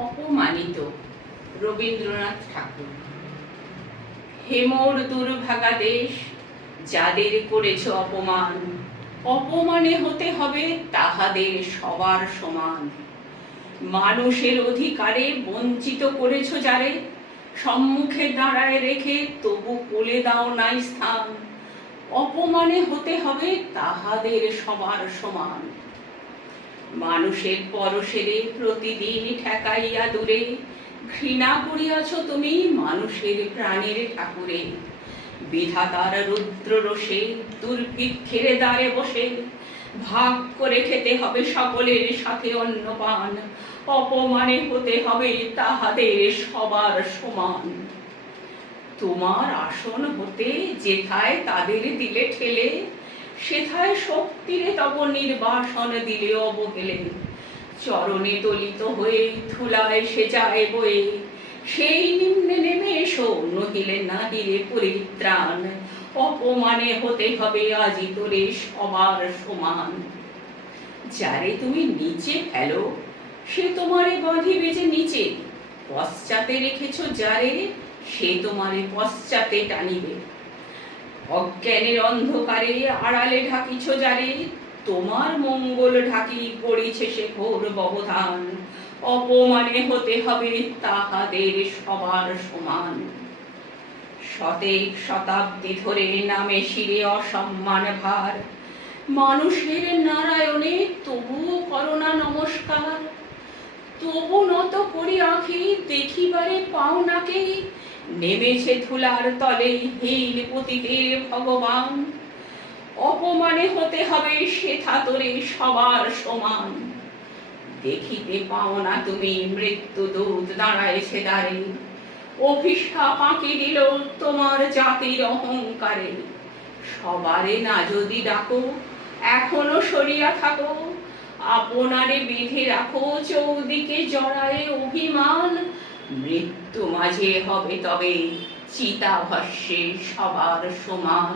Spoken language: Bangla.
অপমানিত রবীন্দ্রনাথ ঠাকুর। হেমোর দুর্ভাগা দেশ, যাদের করেছ অপমান, অপমানে হতে হবে তাহাদের সবার সমান। মানুষের অধিকারে বঞ্চিত করেছ যারে, সম্মুখে দাঁড়ায় রেখে তবু কোলে দাও নাই স্থান, অপমানে হতে হবে তাহাদের সবার সমান। মানুষের পরশেরে প্রতিদিন ঠেকাইয়া দূরে, ঘৃণা করিয়াছ তুমি মানুষের প্রাণের ঠাকুরে। বিধাতার রুদ্র রোষে দুর্ভিক্ষের দ্বারে বসে, ভাগ করে খেতে হবে সকলের সাথে অন্নপান, অপমানে হতে হবে তাহাদের সবার সমান। তোমার আসন হতে যেথায় তাদের দিলে ঠেলে, সেথায় শক্তিরে তব নির্বাসন দিলে অবহেলে। চরণে দলিত হয়ে ধুলায় সে যায় বয়ে, সেই নিম্নে নেমে এসো নহিলে নাহিরে পরিত্রাণ, অপমানে হতে হবে আজি তোরে সবার সমান। যারে তুমি নিচে ফেলো সে তোমারে বাঁধিবে যে নিচে, পশ্চাতে রেখেছ যারে সে তোমারে পশ্চাতে টানিবে। অজ্ঞানের অন্ধকারে আড়ালে ঢাকিছ যারে, তোমার মঙ্গল ঢাকি করিছে সে ঘোর ব্যবধান, অপমানে হতে হবে তাহাদের সবার সমান। শতেক শতাব্দী ধরে নামে শিরে অসম্মান ভার, মানুষের নারায়ণে তবুও করোনা নমস্কার। তবু নত করি আঁখি দেখিবারে পাও নাকে, নেমেছে ধুলার তলে হীন পতিতের ভগবান, অপমানে হতে হবে সেথা তোরে সবার সমান। দেখিতে পাও না তুমি মৃত্যু দূত দাঁড়াইছে দ্বারে, অভিশাপ আঁকি দিল তোমার জাতির অহংকারে। সবারে না যদি ডাকো এখনো সরিয়া থাকো, আপনারে বেঁধে রাখো চৌদিকে জড়ায়ে অভিমান, মৃত্যু মাঝে হবে তবে চিতাভস্যে সবার সমান।